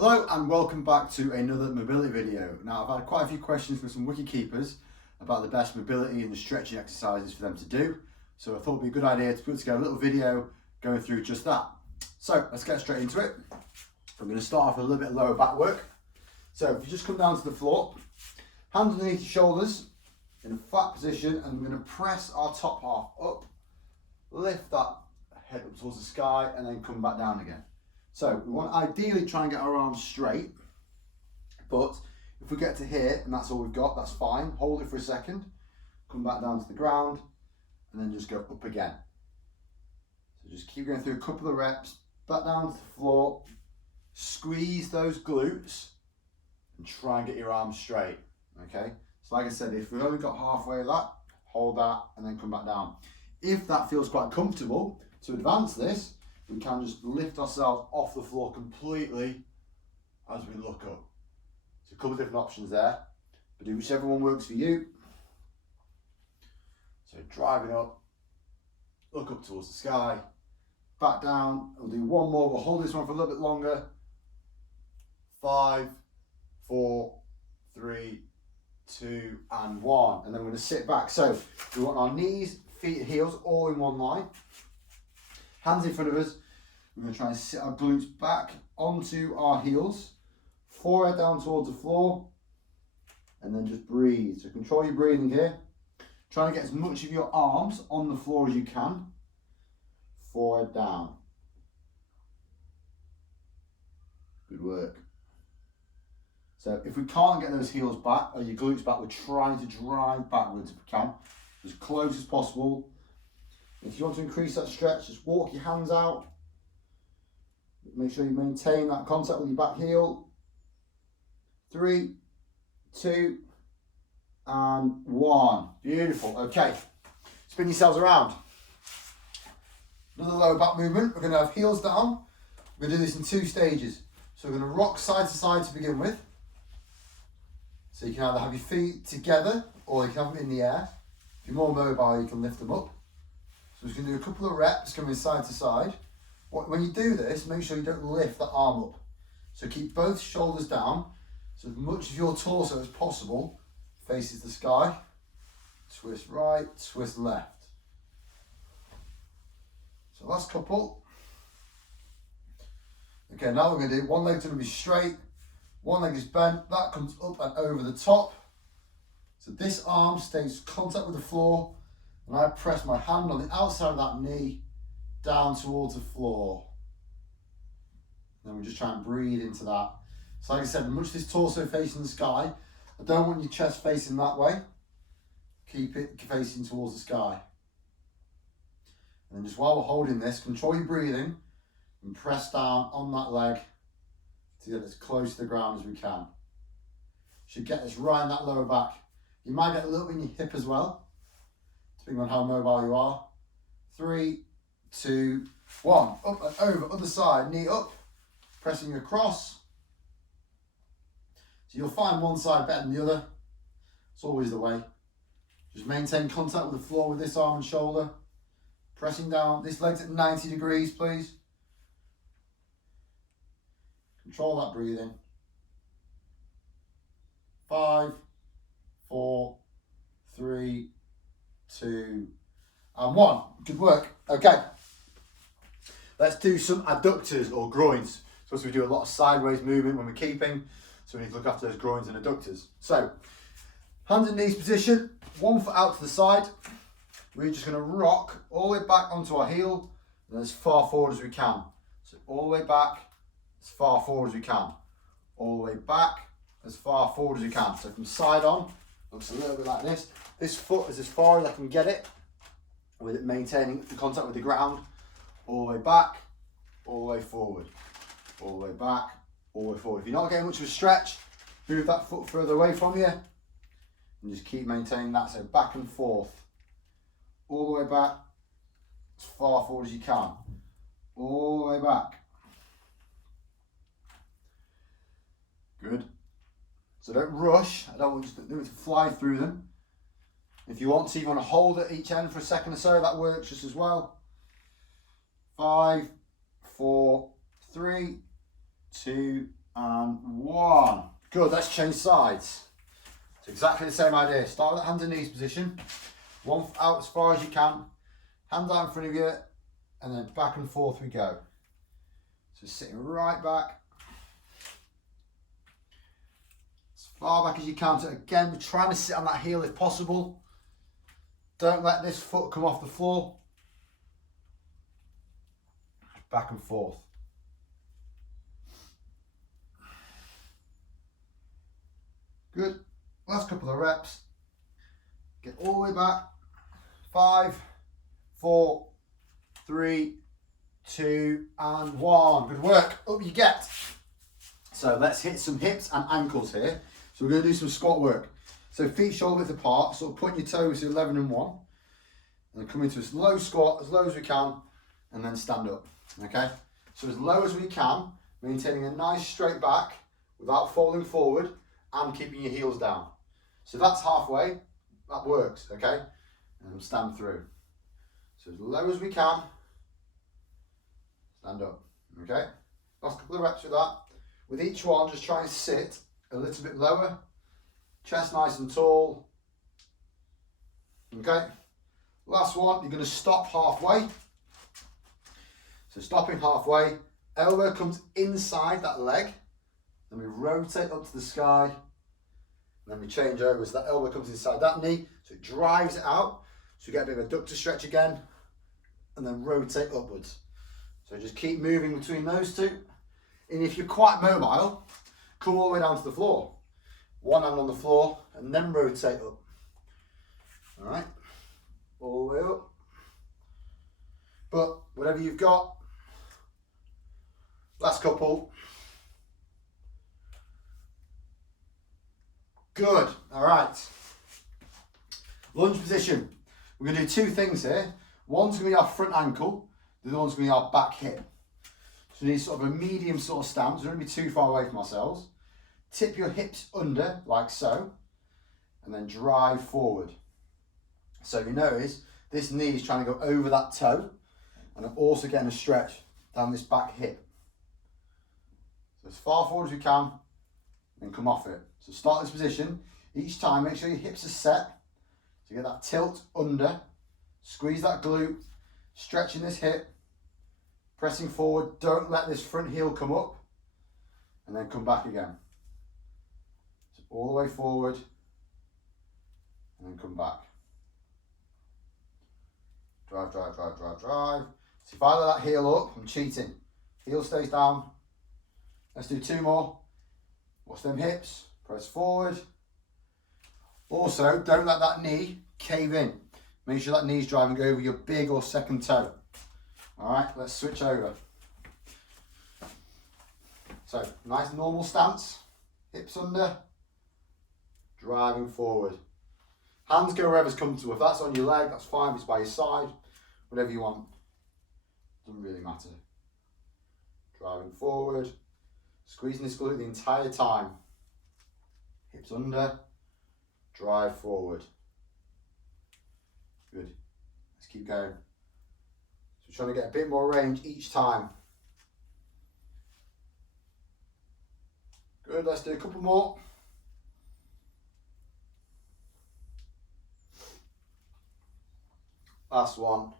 Hello and welcome back to another mobility video. Now I've had quite a few questions from some wicket keepers about the best mobility and the stretching exercises for them to do. So I thought it would be a good idea to put together a little video going through just that. So let's get straight into it. I'm going to start off with a little bit of lower back work. So if you just come down to the floor, hands underneath your shoulders in a flat position, and we're going to press our top half up, lift that head up towards the sky and then come back down again. So we want to ideally try and get our arms straight, but if we get to here and that's all we've got, that's fine. Hold it for a second, come back down to the ground and then just go up again. So just keep going through a couple of reps, back down to the floor, squeeze those glutes and try and get your arms straight, okay? So like I said, if we've only got halfway of that, hold that and then come back down. If that feels quite comfortable to advance this, we can just lift ourselves off the floor completely as we look up. So a couple of different options there, but do whichever one works for you. So driving up, look up towards the sky, back down. We'll do one more. We'll hold this one for a little bit longer. 5, 4, 3, 2, and 1. And then we're going to sit back. So we want our knees, feet, and heels all in one line. Hands in front of us. We're going to try and sit our glutes back onto our heels, forehead down towards the floor, and then just breathe. So control your breathing here. Try to get as much of your arms on the floor as you can. Forehead down. Good work. So if we can't get those heels back or your glutes back, we're trying to drive backwards if we can, as close as possible. If you want to increase that stretch, just walk your hands out. Make sure you maintain that contact with your back heel. 3, 2, and 1. Beautiful. Okay. Spin yourselves around. Another lower back movement. We're going to have heels down. We're going to do this in 2 stages. So we're going to rock side to side to begin with. So you can either have your feet together or you can have them in the air. If you're more mobile, you can lift them up. So we're going to do a couple of reps coming side to side. When you do this, make sure you don't lift the arm up. So keep both shoulders down, so as much of your torso as possible faces the sky. Twist right, twist left. So last couple. Okay, now we're going to do one leg's going to be straight, one leg is bent, that comes up and over the top. So this arm stays contact with the floor, and I press my hand on the outside of that knee down towards the floor. Then we just try and breathe into that. So like I said, much of this torso facing the sky, I don't want your chest facing that way. Keep it facing towards the sky. And then just while we're holding this, control your breathing and press down on that leg to get as close to the ground as we can. Should get this right in that lower back. You might get a little bit in your hip as well, depending on how mobile you are. 3, 2, 1. Up and over, other side, knee up, pressing across. So you'll find one side better than the other. It's always the way. Just maintain contact with the floor with this arm and shoulder. Pressing down. This leg's at 90 degrees, please. Control that breathing. 5, 4, 3, 2, and 1. Good work. Okay. Let's do some adductors or groins. So we do a lot of sideways movement when we're keeping, so we need to look after those groins and adductors. So, hands in knees position, one foot out to the side. We're just going to rock all the way back onto our heel and as far forward as we can. So all the way back, as far forward as we can. All the way back, as far forward as we can. So from side on, looks a little bit like this. This foot is as far as I can get it, with it maintaining the contact with the ground. All the way back, all the way forward. All the way back, all the way forward. If you're not getting much of a stretch, move that foot further away from you and just keep maintaining that. So back and forth. All the way back, as far forward as you can. All the way back. Good. So don't rush. I don't want you to fly through them. If you want to hold at each end for a second or so, that works just as well. 5, 4, 3, 2, and 1. Good, let's change sides. It's exactly the same idea. Start with the hands and knees position. One out as far as you can. Hands out in front of you, and then back and forth we go. So sitting right back. As far back as you can. So again, we're trying to sit on that heel if possible. Don't let this foot come off the floor. Back and forth. Good. Last couple of reps. Get all the way back. 5, 4, 3, 2, and 1. Good work. Up you get. So let's hit some hips and ankles here. So we're going to do some squat work. So feet shoulder width apart. So point your toes to 11 and 1. And come into a low squat, as low as we can, and then stand up. Okay? So as low as we can, maintaining a nice straight back without falling forward and keeping your heels down. So that's halfway. That works, okay? And stand through. So as low as we can, stand up, okay? Last couple of reps with that. With each one, just try and sit a little bit lower. Chest nice and tall. Okay? Last one, you're going to stop halfway. So stopping halfway, elbow comes inside that leg. Then we rotate up to the sky. And then we change over so that elbow comes inside that knee. So it drives it out. So we get a bit of a adductor stretch again. And then rotate upwards. So just keep moving between those two. And if you're quite mobile, come all the way down to the floor. One hand on the floor and then rotate up. All right, all the way up. But whatever you've got, last couple. Good, all right. Lunge position. We're gonna do 2 things here. One's gonna be our front ankle, the other one's gonna be our back hip. So we need sort of a medium sort of stance. We don't want to be too far away from ourselves. Tip your hips under, like so, and then drive forward. So you notice this knee is trying to go over that toe, and I'm also getting a stretch down this back hip. So as far forward as we can, and come off it. So start this position. Each time, make sure your hips are set. So you get that tilt under, squeeze that glute, stretching this hip, pressing forward. Don't let this front heel come up, and then come back again. So all the way forward, and then come back. Drive, drive, drive, drive, drive. So if I let that heel up, I'm cheating. Heel stays down. Let's do 2 more. Watch them hips, press forward. Also, don't let that knee cave in. Make sure that knee's driving over your big or second toe. All right, let's switch over. So, nice normal stance, hips under, driving forward. Hands go wherever's comfortable. If that's on your leg, that's fine. If it's by your side, whatever you want. Doesn't really matter. Driving forward, squeezing this glute the entire time. Hips under, drive forward. Good. Let's keep going. So we're trying to get a bit more range each time. Good, let's do a couple more. Last one.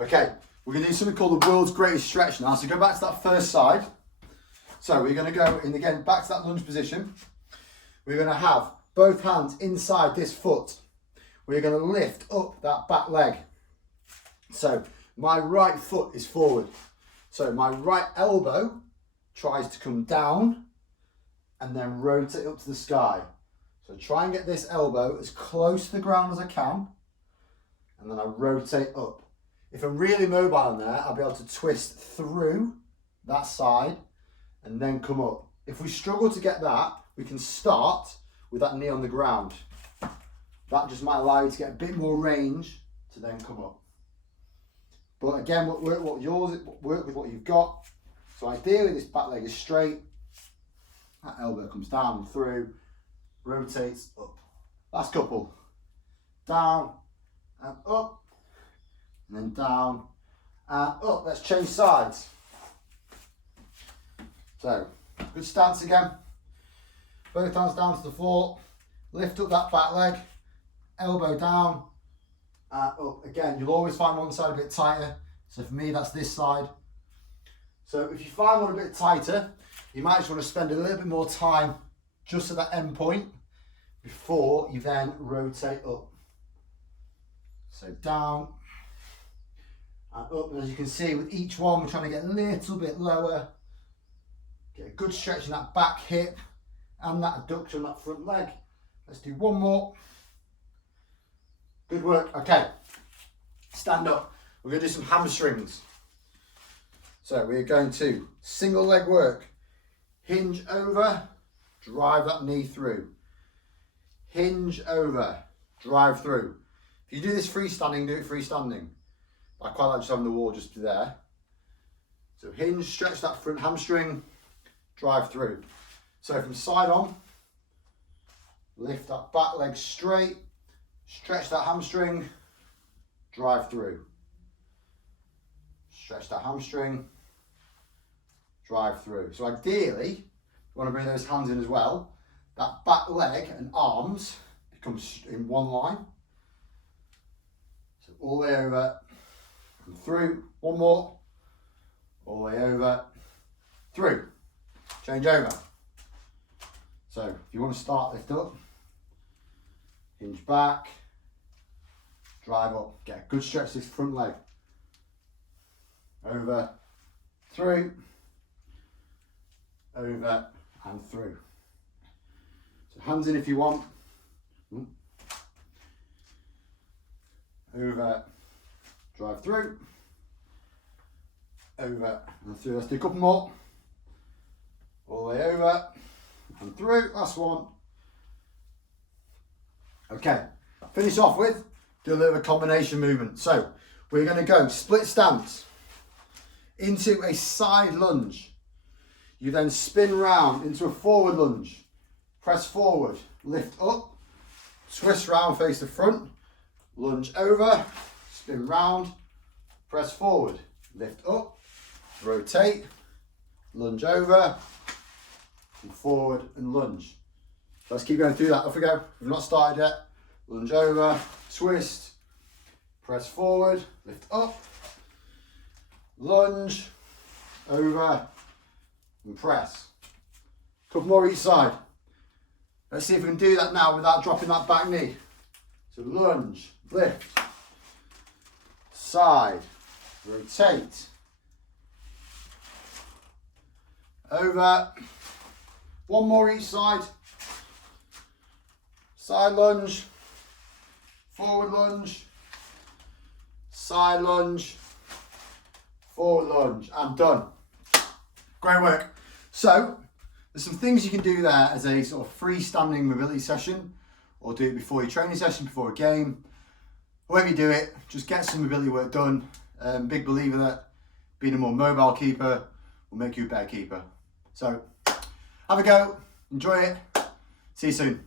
Okay, we're going to do something called the world's greatest stretch now. So go back to that first side. So we're going to go in again, back to that lunge position. We're going to have both hands inside this foot. We're going to lift up that back leg. So my right foot is forward. So my right elbow tries to come down and then rotate up to the sky. So try and get this elbow as close to the ground as I can. And then I rotate up. If I'm really mobile in there, I'll be able to twist through that side and then come up. If we struggle to get that, we can start with that knee on the ground. That just might allow you to get a bit more range to then come up. But again, work with what you've got. So ideally this back leg is straight. That elbow comes down and through, rotates up. Last couple. Down and up, and then down and up. Let's change sides. So Good stance again. Both hands down to the floor. Lift up that back leg. Elbow down. Up again. You'll always find one side a bit tighter. So for me, that's this side. So if you find one a bit tighter, you might just want to spend a little bit more time just at that end point before you then rotate up. So down and up. And as you can see, with each one, we're trying to get a little bit lower. Get a good stretch in that back hip and that adductor on that front leg. Let's do one more. Good work. Okay, stand up. We're going to do some hamstrings. So we're going to single leg work. Hinge over, drive that knee through. Hinge over, drive through. If you do this freestanding, do it freestanding. I quite like just having the wall just there. So hinge, stretch that front hamstring, drive through. So from side on, lift that back leg straight, stretch that hamstring, drive through. Stretch that hamstring, drive through. So ideally, you want to bring those hands in as well. That back leg and arms becomes in one line. So all the way over and through. One more. All the way over, through. Change over. So if you want to start, lift up, hinge back, drive up, get a good stretch to this front leg. Over, through, over and through. So hands in if you want. Over, drive through, over and through. Let's do a couple more. All the way over and through. Last one. Okay, finish off with, do a little bit of combination movement. So we're going to go split stance into a side lunge. You then spin round into a forward lunge. Press forward, lift up, twist round face to front, lunge over, spin round, press forward, lift up, rotate, lunge over, and forward and lunge. Let's keep going through that. Off we go. We've not started yet. Lunge over, twist, press forward, lift up, lunge, over, and press. Couple more each side. Let's see if we can do that now without dropping that back knee. So lunge, lift, side, rotate, over, one more each side, side lunge, forward lunge, side lunge, forward lunge, and done. Great work. So there's some things you can do there as a sort of freestanding mobility session, or do it before your training session, before a game. However you do it, just get some mobility work done. Big believer that being a more mobile keeper will make you a better keeper. So have a go, enjoy it, see you soon.